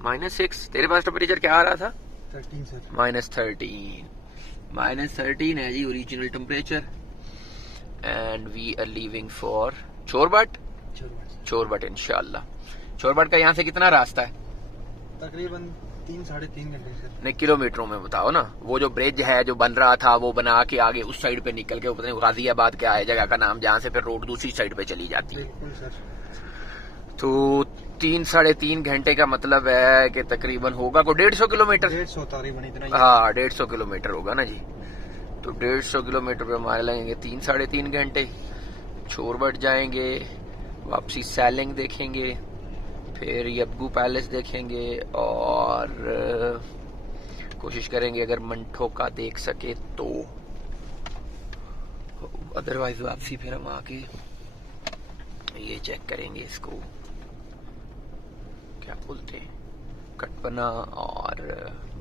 -6। तेरे पास टेम्परेचर क्या आ रहा था? 13 सर। -13 है जी original temperature. And we are leaving for Chorbat इंशाल्लाह। चोरबट का यहाँ से कितना रास्ता है? तकरीबन 3-3.5 घंटे सर। नहीं, किलोमीटरों में बताओ ना। वो जो ब्रिज है जो बन रहा था वो बना के आगे उस साइड पे निकल के, पता नहीं गाजियाबाद क्या है जगह का नाम, जहाँ से फिर रोड दूसरी साइड पे चली जाती है। बिल्कुल सर। तो 3-3.5 घंटे का मतलब है कि तकरीबन होगा को 150 किलोमीटर। 150 तकरीबन इतना। हाँ 150 किलोमीटर होगा ना जी। तो 150 किलोमीटर पे हमारे लगेंगे 3-3.5 घंटे। चोरबट जाएंगे, वापसी सैलिंग देखेंगे, फिर यब्गू पैलेस देखेंगे और कोशिश करेंगे अगर मंठोका देख सके तो। अदरवाइज वापसी फिर हम आके ये चेक करेंगे, इसको क्या बोलते हैं, कटपना और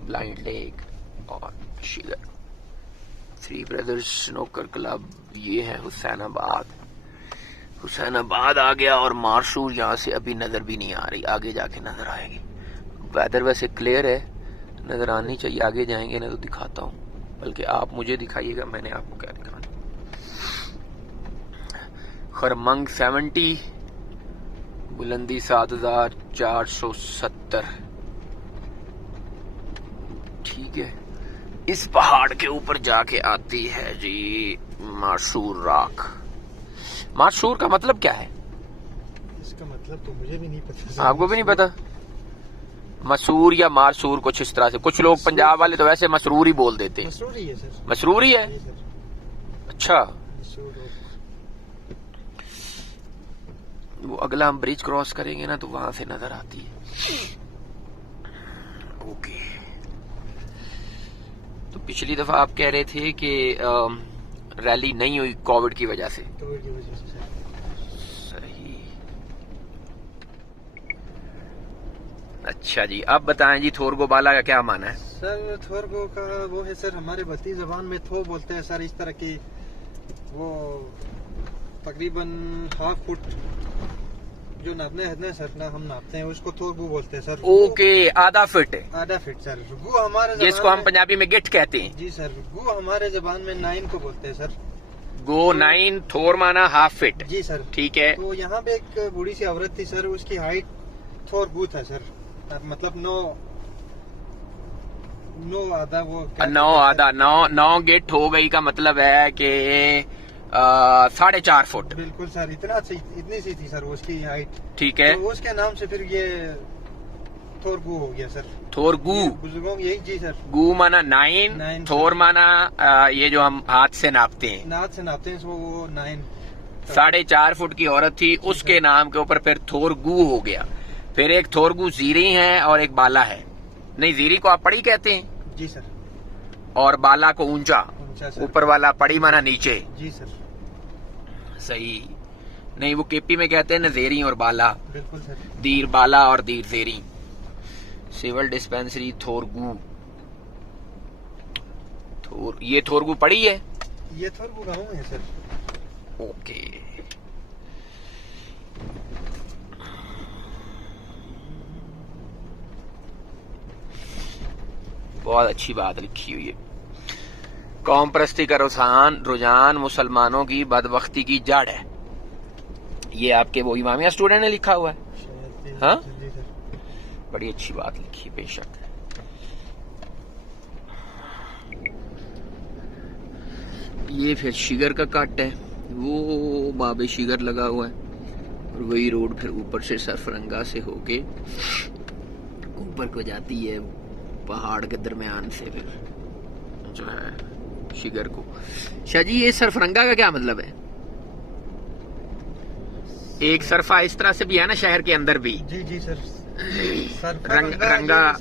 ब्लाइंड लेक और Shigar. Three brothers snooker club, ये है हुसैनाबाद। हुसैनाबाद आ गया और मारशूर यहाँ से अभी नजर भी नहीं आ रही, आगे जाके नजर आएगी। वेदर वैसे क्लियर है, नजर आनी चाहिए। आगे जाएंगे ना तो दिखाता हूँ, बल्कि आप मुझे दिखाइएगा, मैंने आपको क्या दिखाना। खरमंग 70, बुलंदी 7470। ठीक है, इस पहाड़ के ऊपर जाके आती है जी मारशूर राख। मारशूर का मतलब क्या है? इसका मतलब तो मुझे भी नहीं पता। आपको भी नहीं पता? मसूर या मारसूर कुछ इस तरह से, कुछ लोग पंजाब वाले तो वैसे मसरूर ही बोल देते हैं। मसरूर ही है सर। मसरूर ही है? अच्छा, वो अगला हम ब्रिज क्रॉस करेंगे ना तो वहां से नजर आती है। ओके, तो पिछली दफा आप कह रहे थे कि रैली नहीं हुई कोविड की वजह से। सही। अच्छा जी, अब बताएं जी थोरगोबाला का क्या माना है? सर थोरगो का वो है सर, हमारे बस्ती जबान में थो बोलते हैं सर, इस तरह की वो तकरीबन 1/2 फुट जो नापने हैं सर ना, हम नापते हैं उसको थोरगु बोलते हैं सर। ओके, आधा फीट। आधा फीट सर। गु हमारे जिसको हम पंजाबी में गिट कहते हैं। जी सर, गु हमारे जबान में 9 को बोलते हैं सर। गो 9, थोर माना 1/2 फीट। जी सर। ठीक है। तो यहाँ पे एक बूढ़ी सी औरत थी सर, उसकी हाइट थोर गु था सर, मतलब 9 आधा वो 9 गिट हो गई का मतलब है कि 4.5 फुट। बिल्कुल सर, इतनी सी थी सर उसकी हाइट। ठीक है, तो उसके नाम से फिर ये थोरगु हो गया सर। थोरगु बुजुर्गों यही। जी सर। गु माना 9, थोर माना ये जो हम हाथ से नापते हैं, वो 9। 4.5 फुट की औरत थी, उसके नाम के ऊपर फिर थोरगु हो गया। फिर एक थोरगु जीरी है और एक बाला है। नहीं, जीरी को आप पड़ी कहते हैं। जी सर। और बाला को ऊंचा, ऊपर वाला पड़ी माना नीचे। जी सर। सही। नहीं, वो केपी में कहते हैं नजेरी और बाला। बिल्कुल सर। दीर बाला और दीर जेरी। Civil dispensary थोरगु। ये थोरगु पड़ी है? ये थोरगु गाँव है सर। ओके। बहुत अच्छी बात लिखी हुई है। कौम परस्ती का रुझान मुसलमानों की बदबख्ती की जड़ है। ये आपके वो इमामिया स्टूडेंट ने लिखा हुआ है। हाँ, बड़ी अच्छी बात लिखी, बेशक। ये फिर शिगर का कट है, वो बाबे शिगर लगा हुआ है, और वही रोड फिर ऊपर से सरफरंगा से होके ऊपर को जाती है पहाड़ के दरमियान से, फिर जो है शिगर को। शाह जी, ये सरफरंगा का क्या मतलब है? एक सरफा इस तरह से भी है ना शहर के अंदर भी। जी जी सर। रंगा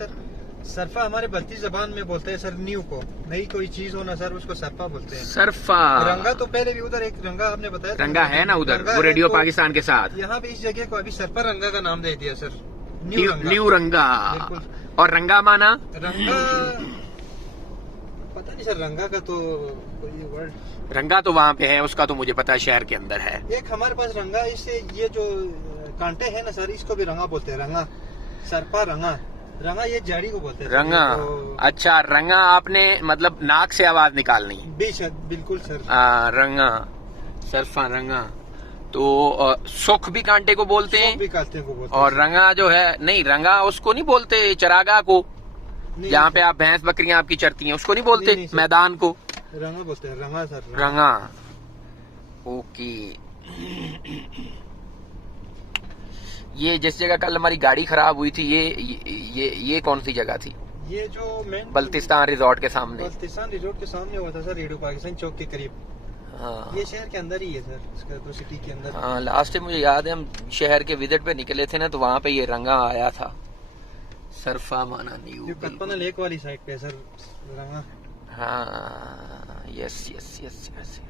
सरफा हमारे बस्ती जबान में बोलते हैं सर। न्यू को नई कोई चीज हो ना सर, उसको सरफा बोलते हैं। सरफा। रंगा तो पहले भी उधर एक रंगा आपने बताया, रंगा है ना उधर, वो रेडियो पाकिस्तान के साथ। यहाँ पे इस जगह को अभी सरफा रंगा का नाम दे दिया सर। न्यू रंगा। और रंगा माना? रंगा पता नहीं सर, रंगा का तो कोई वर्ड। रंगा तो वहाँ पे है, उसका तो मुझे पता है शहर के अंदर है। एक हमारे पास रंगा, इससे ये जो कांटे हैं ना सर, इसको भी रंगा बोलते हैं। रंगा, सरपा रंगा। रंगा ये झाड़ी को बोलते हैं। रंगा। तो अच्छा, रंगा आपने मतलब नाक से आवाज निकालनी। बेशक, बिल्कुल सर। रंगा, सरफा रंगा। तो सुख भी कांटे को बोलते हैं, भी कांटे को बोलते और हैं। रंगा जो है, नहीं रंगा उसको नहीं बोलते, चरागाह को, नहीं, जहाँ पे सर, आप भैंस बकरियां आपकी चरती हैं, उसको नहीं बोलते। नहीं, सर। मैदान को रंगा बोलते हैं। रंगा सर, रंगा। ओके। ये जिस जगह कल हमारी गाड़ी खराब हुई थी, ये कौन सी जगह थी? ये जो मेन बल्तिस्तान रिजॉर्ट के सामने। बल्तिस्तान रिजॉर्ट के सामने हुआ था सर, रेडियो पाकिस्तान चौक के करीब। हाँ, ये शहर के अंदर ही है सर, इसका तो सिटी के अंदर। हाँ, लास्ट टाइम मुझे याद है हम शहर के विजिट पे निकले थे ना, तो वहाँ पे ये रंगा आया था। सरफा माना न्यू, जो कल्पना लेक वाली साइड पे है सर रंगा। हाँ, यस यस यस यस।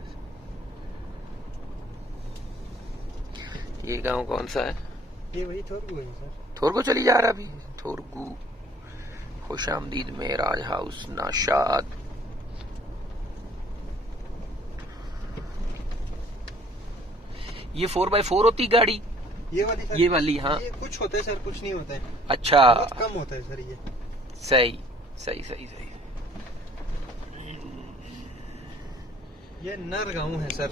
ये गांव कौन सा है? ये वही थोरगू है सर। थोरगू चली जा रहा अभी। थोरगू। खुशामदीद मेराज हाउस नाशाद। ये 4x4 होती गाड़ी? ये वाली सर? ये वाली, हाँ। ये कुछ होता है सर, कुछ नहीं होता है। अच्छा, बहुत कम होता है सर ये। सही सही सही सही। ये नर गांव है सर।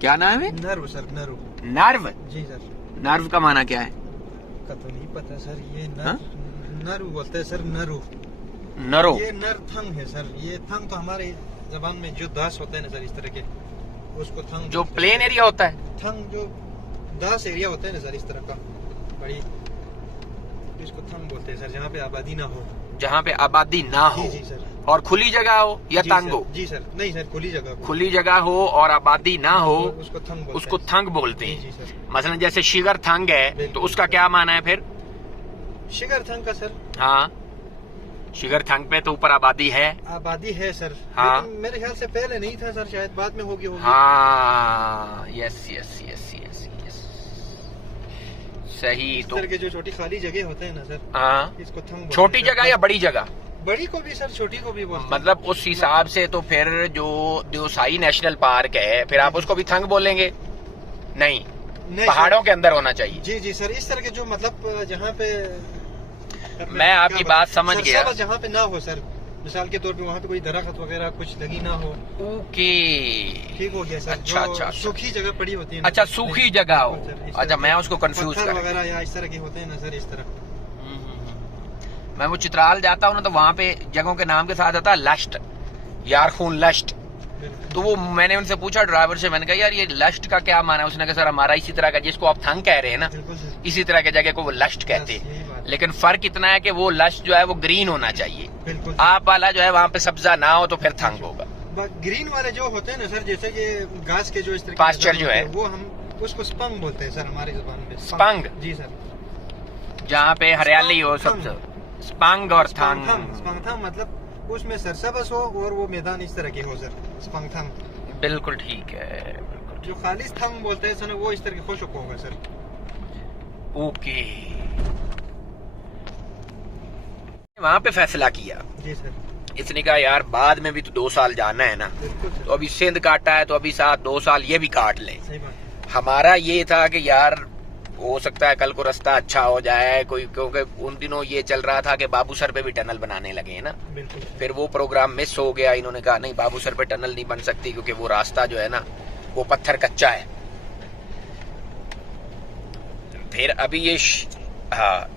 क्या नाम है? Nerve sir, nerve. नर्व? जी सर। नर्व का माना क्या है? का तो नहीं पता सर। ये हाँ? नर्व बोलते हैं सर, नरू। नरो। ये नर थंग है सर। ये थंग तो हमारे जबान में जो दास होता है ना सर, इस तरह के, उसको थंग। जो प्लेन एरिया होता है? थंग जो दास एरिया होता है ना सर, इस तरह का बड़ी, इसको थंग बोलते हैं सर, जहाँ पे आबादी ना हो। जहाँ पे आबादी ना हो। जी जी सर। और खुली जगह हो या जी तंग सर, हो? जी सर। नहीं सर, खुली जगह को। खुली जगह हो और आबादी ना हो, उसको थंग बोलते उसको हैं। थंग बोलते जी हैं। जी सर। मसलन जैसे शिगर थंग है, तो बिल्कुल उसका सर। क्या माना है फिर? शिगर थंग का सर, हाँ, शिगर थंग पे तो ऊपर आबादी है। आबादी है सर। हाँ। लेकिन मेरे ख्याल से पहले नहीं था सर, शायद बाद में होगी। हाँ, yes yes yes yes yes, सही। इस तो तरह के जो छोटी खाली जगह होते हैं ना सर, हाँ, इसको थंग बोलते छोटी हैं। जगह या बड़ी जगह? बड़ी को भी सर, छोटी को भी बोलते हैं। मतलब उस हिसाब से तो फिर जो देवसाई नेशनल पार्क है, फिर आप उसको भी थंग बोलेंगे? नहीं, नहीं पहाड़ों सर। के अंदर होना चाहिए। जी जी सर, इस तरह के जो मतलब जहाँ पे मैं आपकी बात समझ गया। सरसब्ज़ जहाँ पे ना हो सर, मिसाल के तौर पे वहाँ पे कोई दरख्त वगैरह कुछ लगी ना हो। ओके, ठीक हो गया सर। अच्छा, जो अच्छा। सूखी जगह पड़ी होती है ना अच्छा, सर, सूखी जगह हो। सर, इस अच्छा, तरह मैं के उसको कंफ्यूज पत्थर कर वगैरह या इस तरह के होते हैं ना सर, इस तरह। मैं वो चित्राल जाता हूँ ना, तो वहाँ पे जगहों के नाम के साथ आता है लश्ट, यारखून लश्ट। तो वो मैंने उनसे पूछा ड्राइवर से, मैंने कहा यार ये लश्ट का क्या माना है? उसने कहा सर हमारा इसी तरह का, जिसको आप थंग कह रहे हैं ना, बिल्कुल सर। इसी तरह के जगह को वो लश्ट कहते यही हैं। बात। लेकिन फर्क इतना है कि वो लश्ट जो है वो ग्रीन होना चाहिए, बिल्कुल। आप वाला जो है वहाँ पे सब्जा ना हो तो फिर थंग होगा। ग्रीन वाले जो होते हैं ना सर, जैसे कि घास के जो इस तरह के पास्चर मैदान जो होते है, हैं, वो हम उसको स्पंग बोलते हैं सर हमारी जुबान में। स्पंग? जी सर। जहाँ पे हरियाली हो स्पंग। सब्जा, स्पंग और थंग। स्पंगथंग मतलब उसमें सरसब्ज़ हो और वो मैदान इस तरह के हो सर, स्पंगथंग। बिल्कुल ठीक है, बिल्कुल जो खालिस थंग बोलते हैं सर, वो इस तरह के खुशक होगा सर। ओके। वहाँ पे फैसला किया, जी सर। इसने कहा यार बाद में भी तो 2 साल जाना है ना, बिल्कुल सर। तो अभी सिंध काटा है तो अभी साथ 2 साल ये भी काट लें। सही बात है। हमारा ये था कि यार हो सकता है कल को रास्ता अच्छा हो जाए कोई, क्योंकि उन दिनों ये चल रहा था कि बाबूसर पे भी टनल बनाने लगे हैं ना। बिल्कुल सर। फिर वो प्रोग्राम मिस हो गया, इन्होंने कहा नहीं बाबूसर पे टनल नहीं बन सकती क्योंकि वो रास्ता जो है ना वो पत्थर कच्चा है। फिर अभी ये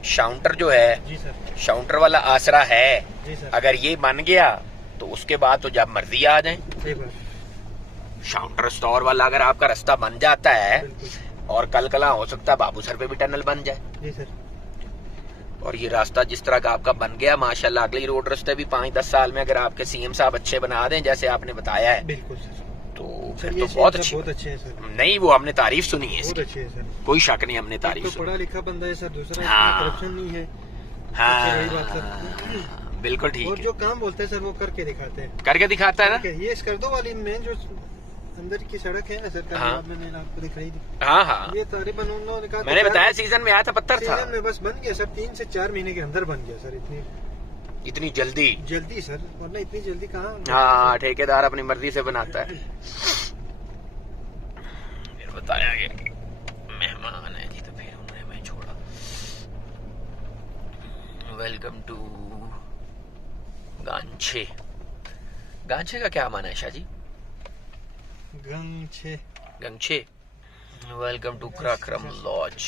शाउंटर जो है, जी सर। शाउंटर वाला आसरा है, जी सर। अगर ये बन गया तो उसके बाद तो जब मर्जी आ जाए। सही बात। शाउंटर स्टोर वाला अगर आपका रास्ता बन जाता है बिल्कुल। और कल कला हो सकता है बाबूसर पे भी टनल बन जाए। जी सर। और ये रास्ता जिस तरह का आपका बन गया माशाल्लाह, अगली रोड रास्ते भी 5-10 साल में अगर आपके सीएम साहब अच्छे बना दें जैसे आपने बताया है, बिल्कुल सर। तो सर फिर ये तो बहुत बहुत अच्छी। अच्छे हैं सर। नहीं, वो हमने तारीफ सुनी है बहुत इसकी, अच्छे हैं सर। कोई शक नहीं, हमने एक तारीफ तो सुनी। पढ़ा लिखा बंदा है सर, दूसरा हाँ। करप्शन नहीं है। हाँ, वही बात सर। बिल्कुल ठीक और है। जो काम बोलते हैं सर वो करके दिखाते हैं। करके दिखाता है ना। ये स्कर्दो वाली मेन जो अंदर की सड़क है ना सर, हाँ। मैंने आपको दिखाई थी। हाँ हाँ, ये तकरीबन उन्होंने कहा मैंने बताया सीजन में आया था, पत्थर था। सीजन में बस बन गया सर, 3 से 4 महीने के अंदर बन गया सर। इतनी जल्दी? जल्दी सर, वरना इतनी जल्दी कहाँ। हाँ, ठेकेदार अपनी मर्जी से बनाता है। फिर बताया गया कि मेहमान है जी, तो फिर उन्होंने मैं छोड़ा। Welcome to गांछे। गांछे का क्या माना है Shah ji? Ganche. Welcome to Karakoram lodge,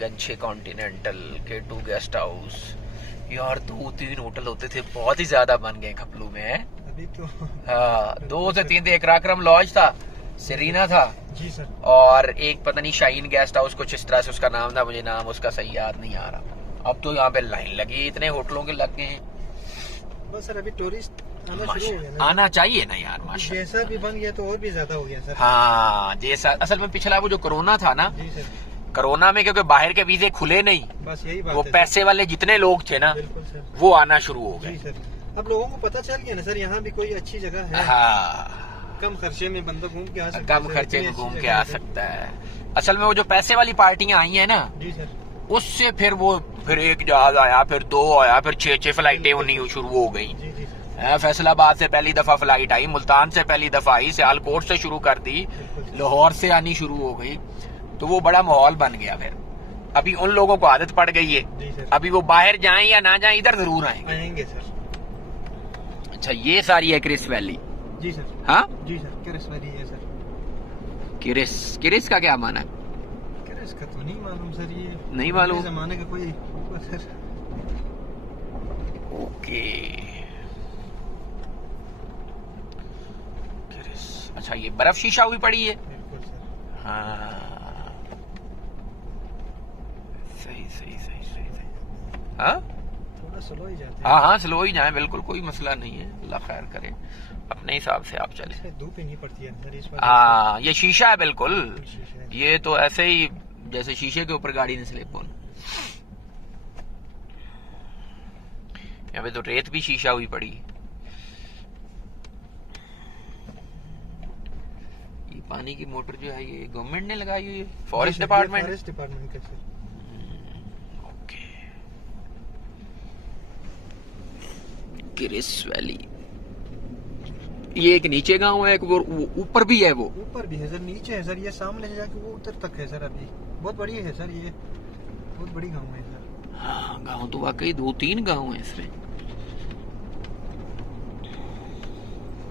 Ganche continental, K2 guest house. यार 2-3 होटल होते थे, बहुत ही ज्यादा बन गए खपलू में है अभी तो। हाँ 2 से 3 थे। क्राक्रम लॉज था, सेरीना था जी सर, और एक पता नहीं शाहीन गेस्ट हाउस, कुछ इस तरह से उसका नाम था, मुझे नाम उसका सही याद नहीं आ रहा। अब तो यहाँ पे लाइन लगी, इतने होटलों के लग गए हैं। बस सर अभी टूरिस्ट आना शुरू हो गया ना, आना चाहिए ना यार माशा। जैसा भी बन गया तो और भी ज्यादा हो गया सर। हाँ जैसा असल में पिछला वो जो कोरोना था ना, जी सर, कोरोना में क्योंकि बाहर के वीजे खुले नहीं, बस यही बात वो है पैसे वाले जितने लोग थे ना बिल्कुल सर, वो आना शुरू हो जी गए। सर। अब लोगों को पता चल गया ना सर, यहाँ भी कोई अच्छी जगह है, हाँ कम खर्चे में बंदा घूम के आ सकता है, कम सर, खर्चे इतनी में अच्छी घूम के जगह आ है सर। सकता है। असल में वो जो पैसे वाली पार्टियां आई हैं ना, जी सर, उससे फिर वो फिर एक जहाज आया, फिर 2 आया, फिर 6 फ्लाइटें होनी शुरू हो गई। जी जी सर, फैसलाबाद से पहली दफा फ्लाइट आई, मुल्तान से पहली दफा आई, सियालकोट से शुरू कर दी, लाहौर से आनी शुरू हो गई, तो वो बड़ा माहौल बन गया। फिर अभी उन लोगों को आदत पड़ गई है, जी सर, अभी वो बाहर जाएं या ना जाएं इधर जरूर आएंगे। आएंगे सर। अच्छा ये सारी है क्रिस वैली। जी सर, हाँ जी सर, किरिस वैली है सर। किरिस का क्या माना है? किरिस का तो नहीं मालूम सर, ये नहीं मालूम? जमाने का कोई होगा सर। ओके किरिस। अच्छा ये बर्फ शीशा हुई पड़ी है। बिल्कुल सर, हाँ सही सही सही सही सही। हाँ थोड़ा स्लो ही जाते हैं। हाँ हाँ स्लो ही जाए, बिल्कुल कोई मसला नहीं है, अल्लाह खैर करे, अपने हिसाब से आप चले। इसमें धूप ही नहीं पड़ती है सर इस हाँ ये शीशा है बिल्कुल, शीशे है। ये तो ऐसे ही जैसे शीशे के ऊपर गाड़ी ने स्लिप होना। यहाँ पे तो रेत भी शीशा हुई पड़ी। ये पानी की मोटर जो है ये गवर्नमेंट ने लगाई हुई है, फॉरेस्ट डिपार्टमेंट। फॉरेस्ट डिपार्टमेंट का सर। Okay Kiris valley. ये एक नीचे गांव है, एक वो ऊपर भी है, वो ऊपर भी है सर, नीचे है सर, ये सामने से जाके वो उधर तक है सर। अभी बहुत बड़ी है सर, ये बहुत बड़ी गांव है सर। हाँ गांव तो वाकई 2-3 गांव है इसमें।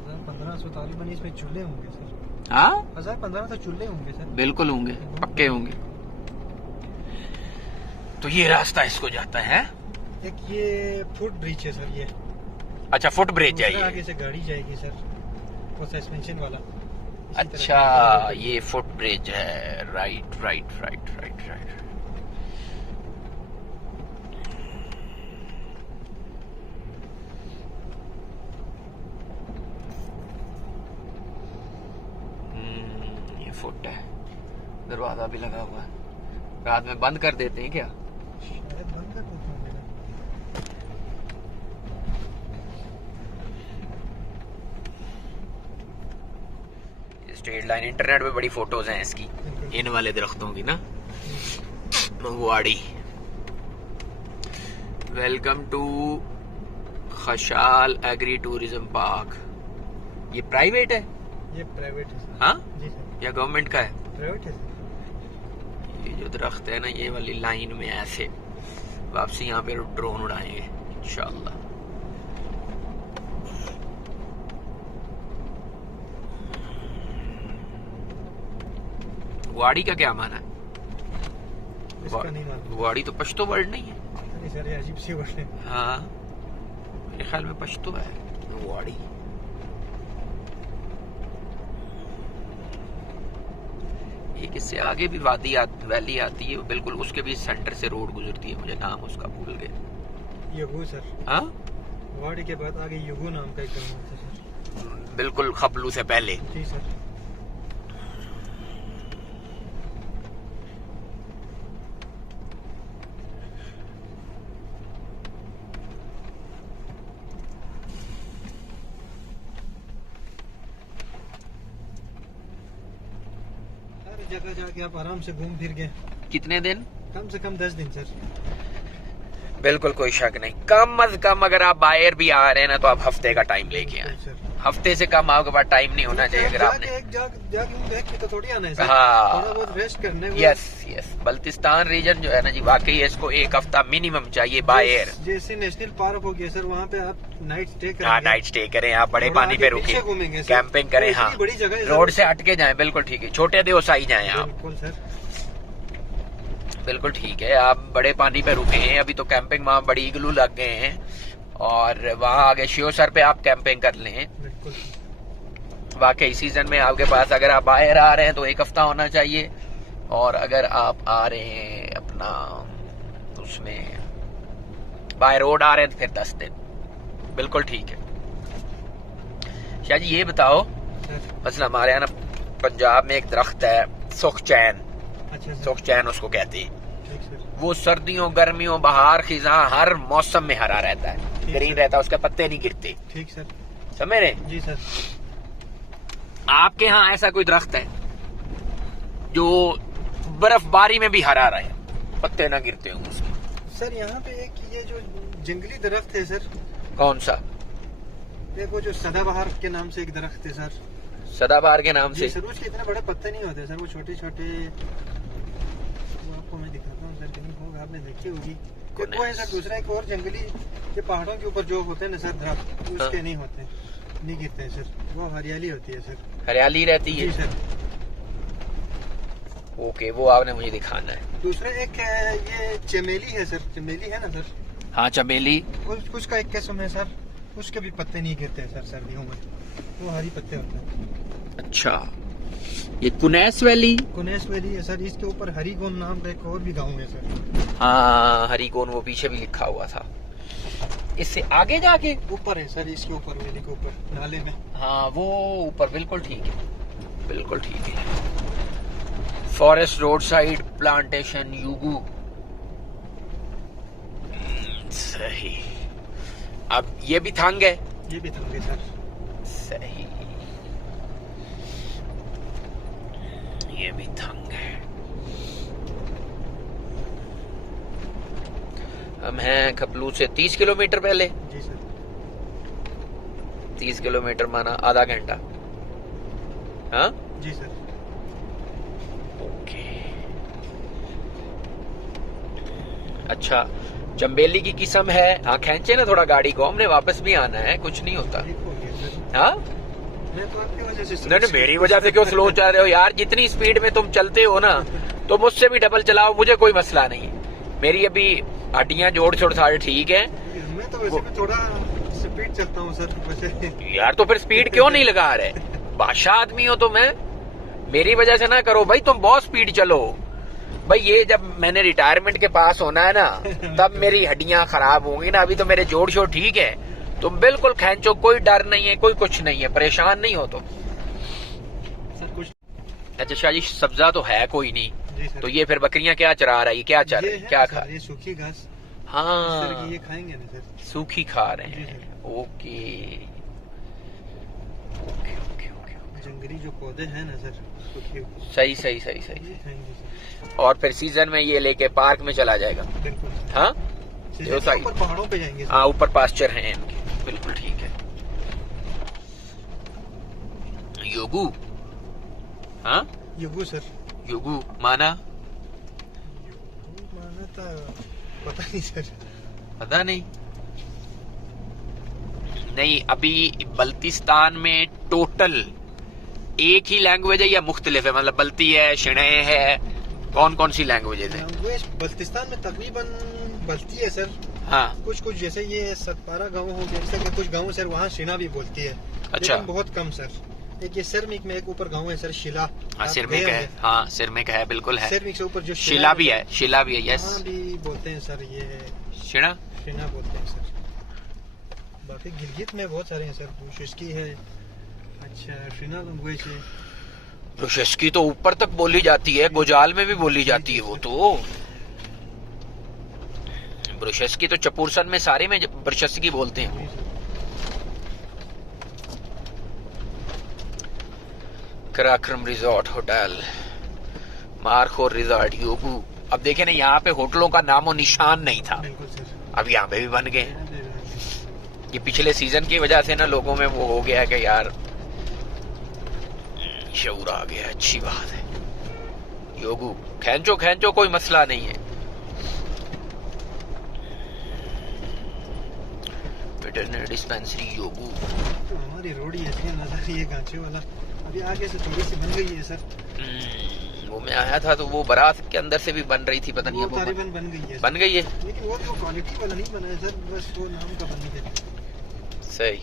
1500 तालिबान इसमें चूल्हे होंगे सर। हाँ 1500 चूल्हे होंगे सर, बिल्कुल होंगे, पक्के होंगे। तो ये रास्ता इसको जाता है। एक ये फुट ब्रिज है सर, ये अच्छा फुट ब्रिज है दूसरा आगे ये। से गाड़ी जाएगी सर, वो सस्पेंशन वाला। इसी तरह अच्छा की- ये फुट ब्रिज है, right right right right right. ये फुट है, दरवाजा भी लगा हुआ है। रात में बंद कर देते हैं क्या? शायद बंद कर देते होंगे ना। स्ट्रेट लाइन, इंटरनेट पे बड़ी फोटोज हैं इसकी, इन वाले दरख्तों की ना, मंगवाड़ी। Welcome to Khushal agri tourism park. ये प्राइवेट है? ये प्राइवेट है सर। हाँ जी सर, या गवर्नमेंट का है? प्राइवेट है सर। ये जो दरख्त है ना, ये वाली लाइन में ऐसे वापसी यहाँ पे ड्रोन उड़ाएंगे इंशाल्लाह। वाड़ी का क्या माना है? इसका नहीं मालूम। वाड़ी तो पश्तो वर्ड नहीं है। नहीं सर, ये अजीब सी वर्ड है। हाँ मेरे ख्याल में पश्तो है वाड़ी। एक इससे आगे भी वैली आती है, बिल्कुल उसके भी सेंटर से रोड गुजरती है, मुझे नाम उसका भूल गया। युगू सर, हाँ वाड़ी के बाद आगे युगू नाम का एक गाँव है सर। बिल्कुल खपलू से पहले। जी सर, हर जगह जाके आप आराम से घूम फिर गए। कितने दिन? कम से कम 10 दिन सर। बिल्कुल कोई शक नहीं, कम अज कम अगर आप बाहर भी आ रहे हैं ना तो आप हफ्ते का टाइम लेके आए। सर हफ्ते से कम आपके पास टाइम नहीं होना चाहिए अगर आपने एक जॉगिंग बैग की तो थोड़ी आना है सर। हाँ। थोड़ा बहुत रेस्ट करने को। यस बल्तिस्तान रीजन जो है ना जी, वाकई इसको एक हफ्ता मिनिमम चाहिए बाय एयर। जैसे नेशनल पार्क हो गया सर, वहाँ पे आप नाइट स्टे करें। हाँ, नाइट स्टे करें, आप बड़े पानी पे रुके, कैंपिंग करें। हाँ, बड़ी जगह है, रोड से हटके जाएं, बिल्कुल ठीक है। छोटे देवसाई जाएं आप, बिल्कुल सर, बिल्कुल ठीक है। आप बड़े पानी पे रुके हैं, अभी तो कैंपिंग वहाँ बड़ी इग्लू लग गए हैं, और वहाँ आगे शिवसर पे आप कैंपिंग कर लें। बिल्कुल वाकई सीजन में आपके पास अगर आप बाहर आ रहे हैं तो एक हफ्ता होना चाहिए, और अगर आप आ रहे हैं अपना उसमें बाय रोड आ रहे हैं तो फिर 10 दिन, बिल्कुल ठीक है। शाह जी ये बताओ, मसला हमारे यहाँ ना पंजाब में एक दरख्त है सुखचैन, अच्छा सुखचैन उसको कहते हैं। ठीक सर। वो सर्दियों, गर्मियों, बहार, खिजा हर मौसम में हरा रहता है, ग्रीन रहता है, उसके पत्ते नहीं गिरते। ठीक सर, समझ रहे? जी सर। आपके यहाँ ऐसा कोई दरख्त है जो बर्फबारी में भी हरा रहे, पत्ते ना गिरते हों उसके? सर यहाँ पे एक ये जो जंगली दरख्त है सर। कौन सा? एक वो जो सदाबहार के नाम से एक दरख्त है सर। सदाबहार के नाम से? सर उसके इतने बड़े पत्ते नहीं होते सर, वो छोटे छोटे, वो आपको मैं दिखाता हूँ सर, कहीं होगा आपने देखी होगी। वो है सर दूसरा एक और जंगली, ये पहाड़ों के ऊपर जो होते हैं ना सर दरख्त, उसके नहीं होते, नहीं गिरते सर, वो हरियाली होती है सर, हरियाली रहती है। जी सर। ओके, वो आपने मुझे दिखाना है। दूसरा एक है, ये चमेली है सर, चमेली है ना सर? हाँ, चमेली। उसका एक किस्म है सर, उसके भी पत्ते नहीं गिरते सर सर्दियों में, वो हरी पत्ते होते हैं। अच्छा, ये कुनैस वैली? कुनैस वैली है सर, इसके ऊपर हरिगोन नाम का एक और भी गाँव है सर। हाँ, हरिगोन, वो पीछे भी लिखा हुआ था। इससे आगे जाके ऊपर है सर, इसके ऊपर, वैली के ऊपर, नाले में। हाँ, वो ऊपर, बिल्कुल ठीक है, बिल्कुल ठीक है। फॉरेस्ट रोड साइड प्लांटेशन युगू, सही। अब ये भी थंग है? ये भी थंग है सर। सही, ये भी थंग है। हम हैं खपलू से 30 किलोमीटर पहले। जी सर। 30 किलोमीटर माना आधा घंटा। हाँ जी सर। ओके, अच्छा, चंबेली की किस्म है। हाँ, खींचे ना थोड़ा गाड़ी को, हमने वापस भी आना है, कुछ नहीं होता। हाँ, मैं तो आपकी वजह से नहीं, मेरी वजह से क्यों स्लो चल रहे हो यार? जितनी स्पीड में तुम चलते हो ना, तो मुझसे भी डबल चलाओ, मुझे कोई मसला नहीं। मेरी अभी हड्डियां जोड़ छोड़ सारे ठीक है। मैं तो वैसे भी थोड़ा स्पीड चलता हूँ सर वैसे। यार तो फिर स्पीड क्यों नहीं लगा रहे? बादशाह आदमी हो तो मैं, मेरी वजह से ना करो भाई, तुम बहुत स्पीड चलो भाई। ये जब मैंने रिटायरमेंट के पास होना है ना, तब मेरी हड्डियां खराब होंगी ना। अभी तो मेरे जोड़ शोड़ ठीक है, तुम बिल्कुल खींचो, कोई डर नहीं है, कोई कुछ नहीं है, परेशान नहीं हो तुम। सब कुछ। अच्छा शाह जी, सब्जा तो है कोई नहीं, तो ये फिर बकरियां क्या चरा रही, क्या चर रही, क्या खा? ये सूखी घास। हाँ, ये खाएंगे ना सर, सूखी खा रहे हैं। Okay, okay okay okay. जंगली जो पौधे हैं ना सर, सूखी। सही सही सही सही। ये खाएंगे सर। और फिर सीजन में ये लेके पार्क में चला जाएगा। बिल्कुल। हाँ, ऊपर पहाड़ों पे जाएंगे। हाँ, ऊपर पास्चर हैं इनके, बिल्कुल ठीक है। योगू? हाँ, योगू सर। योगू माना? माना था, पता नहीं सर। पता नहीं। नहीं, अभी बल्तिस्तान में टोटल एक ही लैंग्वेज है या मुख्तलिफ है? मतलब बल्ती है, शणे है, कौन कौन सी लैंग्वेजेज है? लैंग्वेज बल्तिस्तान में तकरीबन बल्ती है सर। हाँ, कुछ कुछ जैसे ये सतपारा गाँव हो गया, कुछ गाँव सर वहाँ शिना भी बोलती है। अच्छा, बहुत कम सर। एक ये सिरमिक में एक ऊपर गाँव है सर, शिला। हाँ, सिरमिक है। हाँ, सिरमिक है, बिल्कुल है। सिरमिक से ऊपर जो शिला भी है, शिला भी है। यस, भी बोलते हैं सर, ये शिना, शिना बोलते हैं सर। बाकी गिलगित में बहुत सारे हैं सर, बुशस्की है। अच्छा, शिना लैंग्वेज है। बुशस्की तो ऊपर तक बोली जाती है, गोजाल में भी बोली जाती है वो तो। ब्रुशस्की तो चपूरसन में सारे में ब्रुशस्की बोलते हैं। Karakoram resort hotel, Markhor resort, Yugo. अब देखे ना, यहाँ पे होटलों का नामो निशान नहीं था, अब यहाँ पे भी बन गए। ये पिछले सीजन की वजह से ना लोगों में वो हो गया है कि यार शऊर आ गया, अच्छी बात है। योगू खैंचो कोई मसला नहीं है। Veterinary dispensary Yugo. तो हमारी रोड ही ऐसी नजर, ये गांचे वाला अभी आगे से थोड़ी सी बन गई है सर। वो मैं आया था तो वो बारात के अंदर से भी बन रही थी, पता नहीं वो तकरीबन बन गई है। बन गई है, लेकिन वो जो क्वालिटी वाला नहीं बना है सर, बस वो नाम का बन गया। सही।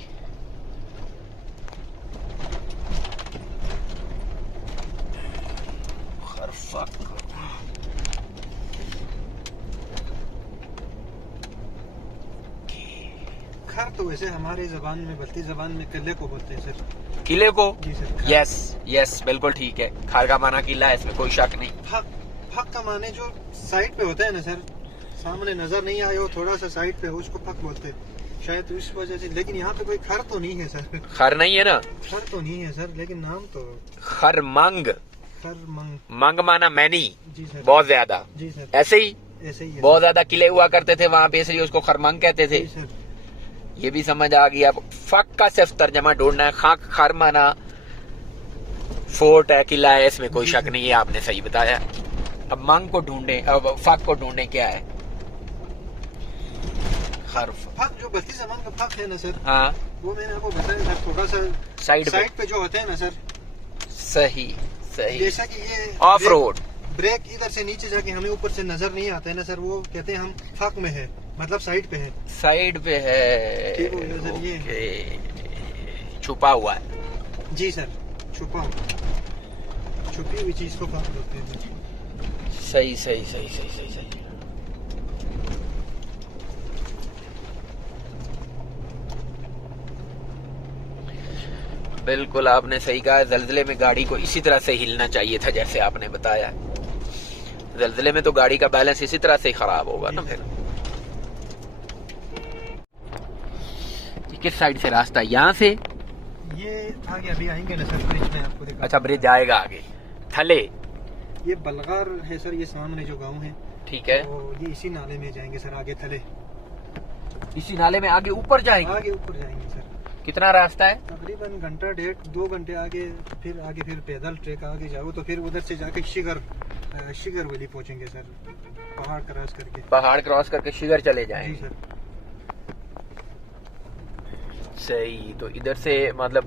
खर तो वैसे हमारे जबान में, बल्ती जबान में किले को बोलते हैं सर। किले को? जी सर। यस बिल्कुल ठीक है। खार का माना किला है, इसमें कोई शक नहीं। फक का माने जो साइड पे होता है ना सर, सामने नजर नहीं आए वो थोड़ा सा साइड पे, उसको फक बोलते हैं शायद, तो इस वजह से। लेकिन यहाँ पे कोई खर तो नहीं है सर। खर नहीं है ना? खर तो नहीं है सर, लेकिन नाम तो खरमंग। मंग माना मैनी। जी सर। बहुत ज्यादा। जी सर। ऐसे ही है। बहुत ज्यादा किले हुआ करते थे वहाँ पे, इसलिए उसको खरमंग कहते थे। जी सर। ये भी समझ आ गया। अब फक का सिर्फ तर्जमा ढूंढना है। खाक खर माना फोर्ट है, किला है, इसमें कोई शक नहीं है, आपने सही बताया। अब मंग को ढूंढे, अब फक को ढूंढे क्या है? फक जो बल्ती जबान का फक है ना सर, हाँ वो मैंने आपको बताया सर, थोड़ा सा साइड पे जो होते हैं ना सर। सही। जैसा कि ये ऑफ रोड ब्रेक इधर से नीचे जाके हमें ऊपर से नजर नहीं आता है ना सर, वो कहते हैं हम फक में है, मतलब साइड पे है। साइड पे है, ठीक हो गया सर। ये छुपा हुआ है। जी सर, छुपा हुआ, छुपी हुई चीज को फक बोलते हैं। सही। बिल्कुल आपने सही कहा। जल्जले में गाड़ी को इसी तरह से हिलना चाहिए था जैसे आपने बताया। जल्जले में तो गाड़ी का बैलेंस इसी तरह से ही खराब होगा ना। फिर किस साइड से रास्ता? यहाँ से ये आगे अभी आएंगे ना सर, ब्रिज में आपको दिखा। अच्छा, ब्रिज आएगा आगे। थले ये बलगार है सर, ये सामने जो गांव है। ठीक है। तो ये इसी नाले में जाएंगे सर, आगे थले। इसी नाले में आगे ऊपर जाएंगे? आगे ऊपर जाएंगे सर। कितना रास्ता है? तकरीबन घंटा 1.5-2 घंटे आगे, फिर पैदल ट्रैक आगे जाओ तो फिर उधर से जाके शिगर वैली पहुंचेंगे सर, पहाड़ क्रॉस करके शिगर चले जाएंगे। जी सर। सही। तो इधर से मतलब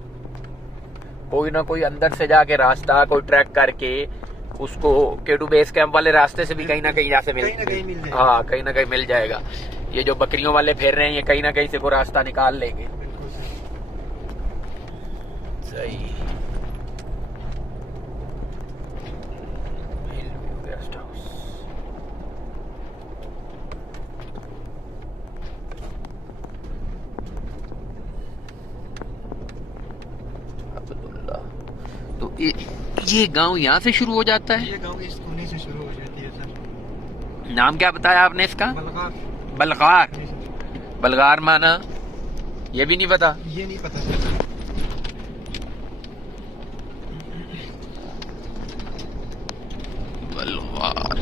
कोई ना कोई अंदर से जाके रास्ता कोई ट्रैक करके उसको केटू बेस कैंप वाले रास्ते से भी कहीं ना कहीं यहाँ से मिल जाएगा। हाँ, कहीं ना कहीं मिल जाएगा। ये जो बकरियों वाले फिर रहे हैं, ये कहीं ना कहीं से कोई रास्ता निकाल लेंगे। सही। Guest house. अब्दुल्ला। तो ये गांव यहाँ से शुरू हो जाता है? ये गांव इस कोने से शुरू हो जाती है सर। नाम क्या बताया आपने इसका? बलगार। बलगार माना ये भी नहीं पता? ये नहीं पता सर। बलगार।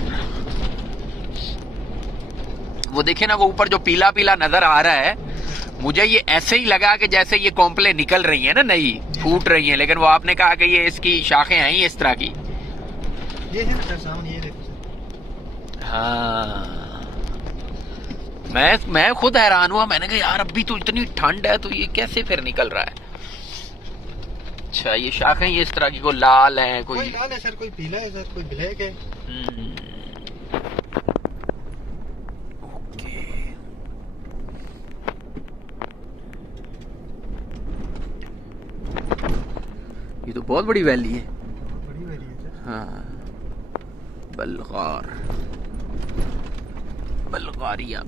वो देखे ना, वो ऊपर जो पीला पीला नजर आ रहा है, मुझे ये ऐसे ही लगा कि जैसे ये कॉम्प्ले निकल रही है ना, नई फूट रही है। लेकिन वो आपने कहा कि ये इसकी शाखें हैं ही इस तरह की। ये है ना सर सामने, ये देखो सर। हाँ, मैं खुद हैरान हुआ। मैंने कहा यार अभी तो इतनी ठंड है, तो ये कैसे फिर निकल रहा है? अच्छा, ये शाखें ये इस तरह की, कोई लाल है, कोई लाल है सर, कोई पीला है सर, कोई ब्लैक है। ओके। ये तो बहुत बड़ी वैली है। बड़ी वैली है सर। हाँ, बलगारिया।